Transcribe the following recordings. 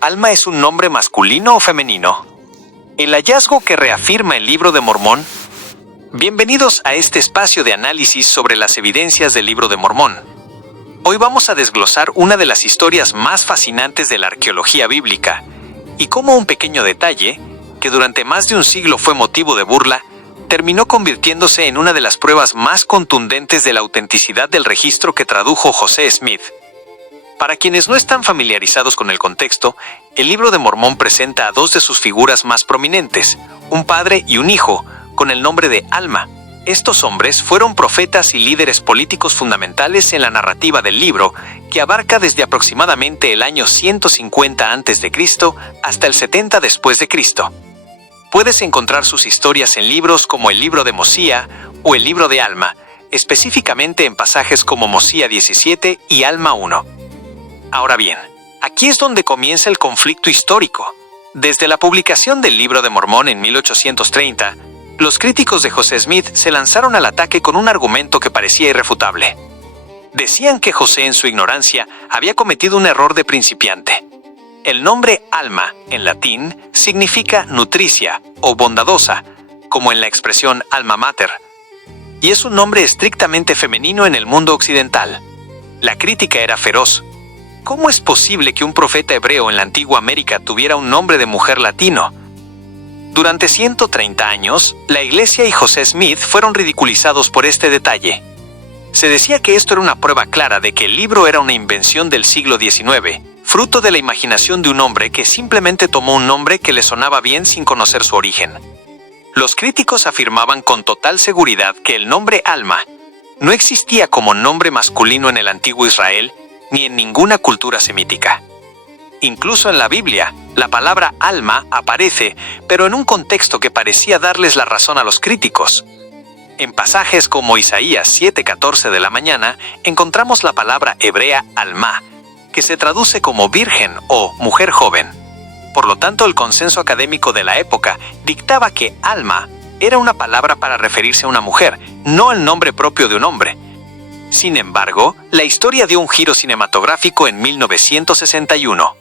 ¿Alma es un nombre masculino o femenino? ¿El hallazgo que reafirma el Libro de Mormón? Bienvenidos a este espacio de análisis sobre las evidencias del Libro de Mormón. Hoy vamos a desglosar una de las historias más fascinantes de la arqueología bíblica y cómo un pequeño detalle, que durante más de un siglo fue motivo de burla, terminó convirtiéndose en una de las pruebas más contundentes de la autenticidad del registro que tradujo José Smith. Para quienes no están familiarizados con el contexto, el Libro de Mormón presenta a dos de sus figuras más prominentes, un padre y un hijo, con el nombre de Alma. Estos hombres fueron profetas y líderes políticos fundamentales en la narrativa del libro, que abarca desde aproximadamente el año 150 a.C. hasta el 70 después de Cristo. Puedes encontrar sus historias en libros como el Libro de Mosía o el Libro de Alma, específicamente en pasajes como Mosía 17 y Alma 1. Ahora bien, aquí es donde comienza el conflicto histórico. Desde la publicación del Libro de Mormón en 1830, los críticos de José Smith se lanzaron al ataque con un argumento que parecía irrefutable. Decían que José, en su ignorancia, había cometido un error de principiante. El nombre Alma, en latín, significa nutricia o bondadosa, como en la expresión alma mater, y es un nombre estrictamente femenino en el mundo occidental. La crítica era feroz. ¿Cómo es posible que un profeta hebreo en la antigua América tuviera un nombre de mujer latino? Durante 130 años, la Iglesia y José Smith fueron ridiculizados por este detalle. Se decía que esto era una prueba clara de que el libro era una invención del siglo XIX, fruto de la imaginación de un hombre que simplemente tomó un nombre que le sonaba bien sin conocer su origen. Los críticos afirmaban con total seguridad que el nombre Alma no existía como nombre masculino en el antiguo Israel ni en ninguna cultura semítica. Incluso en la Biblia, la palabra alma aparece, pero en un contexto que parecía darles la razón a los críticos. En pasajes como Isaías 7:14 de la mañana, encontramos la palabra hebrea alma, que se traduce como virgen o mujer joven. Por lo tanto, el consenso académico de la época dictaba que alma era una palabra para referirse a una mujer, no el nombre propio de un hombre. Sin embargo, la historia dio un giro cinematográfico en 1961.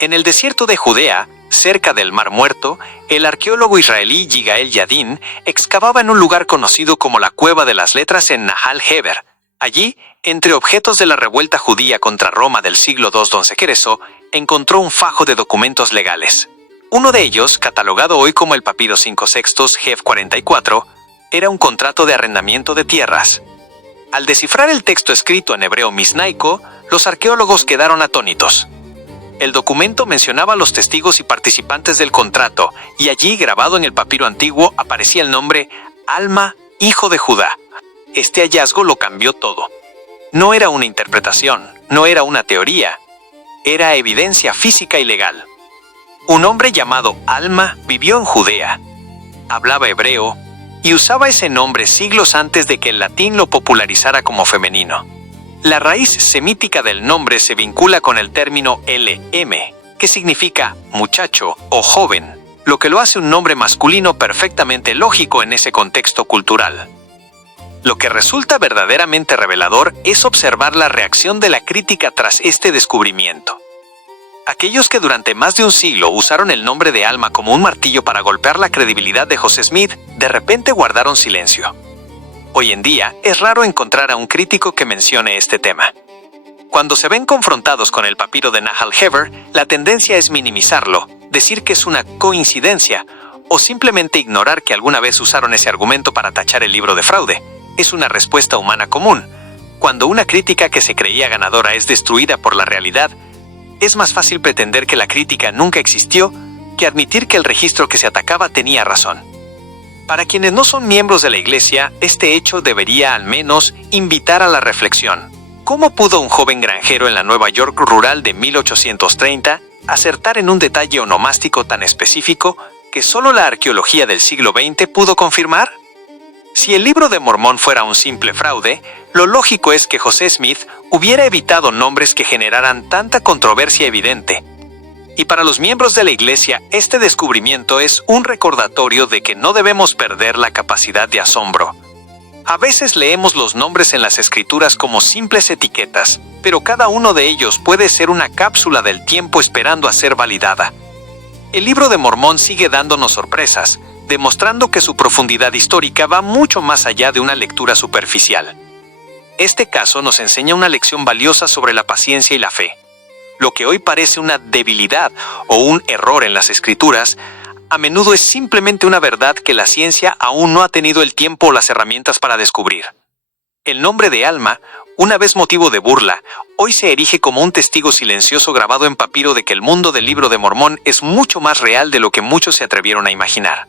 En el desierto de Judea, cerca del Mar Muerto, el arqueólogo israelí Yigael Yadin excavaba en un lugar conocido como la Cueva de las Letras en Nahal Heber. Allí, entre objetos de la revuelta judía contra Roma del siglo II d.C., encontró un fajo de documentos legales. Uno de ellos, catalogado hoy como el Papiro 5/6 Gef 44, era un contrato de arrendamiento de tierras. Al descifrar el texto escrito en hebreo misnaico, los arqueólogos quedaron atónitos. El documento mencionaba a los testigos y participantes del contrato, y allí, grabado en el papiro antiguo, aparecía el nombre Alma, hijo de Judá. Este hallazgo lo cambió todo. No era una interpretación, no era una teoría, era evidencia física y legal. Un hombre llamado Alma vivió en Judea, hablaba hebreo, y usaba ese nombre siglos antes de que el latín lo popularizara como femenino. La raíz semítica del nombre se vincula con el término LM, que significa muchacho o joven, lo que lo hace un nombre masculino perfectamente lógico en ese contexto cultural. Lo que resulta verdaderamente revelador es observar la reacción de la crítica tras este descubrimiento. Aquellos que durante más de un siglo usaron el nombre de Alma como un martillo para golpear la credibilidad de José Smith, de repente guardaron silencio. Hoy en día, es raro encontrar a un crítico que mencione este tema. Cuando se ven confrontados con el papiro de Nahal Heber, la tendencia es minimizarlo, decir que es una coincidencia, o simplemente ignorar que alguna vez usaron ese argumento para tachar el libro de fraude. Es una respuesta humana común. Cuando una crítica que se creía ganadora es destruida por la realidad, es más fácil pretender que la crítica nunca existió que admitir que el registro que se atacaba tenía razón. Para quienes no son miembros de la Iglesia, este hecho debería al menos invitar a la reflexión. ¿Cómo pudo un joven granjero en la Nueva York rural de 1830 acertar en un detalle onomástico tan específico que solo la arqueología del siglo XX pudo confirmar? Si el Libro de Mormón fuera un simple fraude, lo lógico es que José Smith hubiera evitado nombres que generaran tanta controversia evidente. Y para los miembros de la Iglesia, este descubrimiento es un recordatorio de que no debemos perder la capacidad de asombro. A veces leemos los nombres en las escrituras como simples etiquetas, pero cada uno de ellos puede ser una cápsula del tiempo esperando a ser validada. El Libro de Mormón sigue dándonos sorpresas, demostrando que su profundidad histórica va mucho más allá de una lectura superficial. Este caso nos enseña una lección valiosa sobre la paciencia y la fe. Lo que hoy parece una debilidad o un error en las escrituras, a menudo es simplemente una verdad que la ciencia aún no ha tenido el tiempo o las herramientas para descubrir. El nombre de Alma, una vez motivo de burla, hoy se erige como un testigo silencioso grabado en papiro de que el mundo del Libro de Mormón es mucho más real de lo que muchos se atrevieron a imaginar.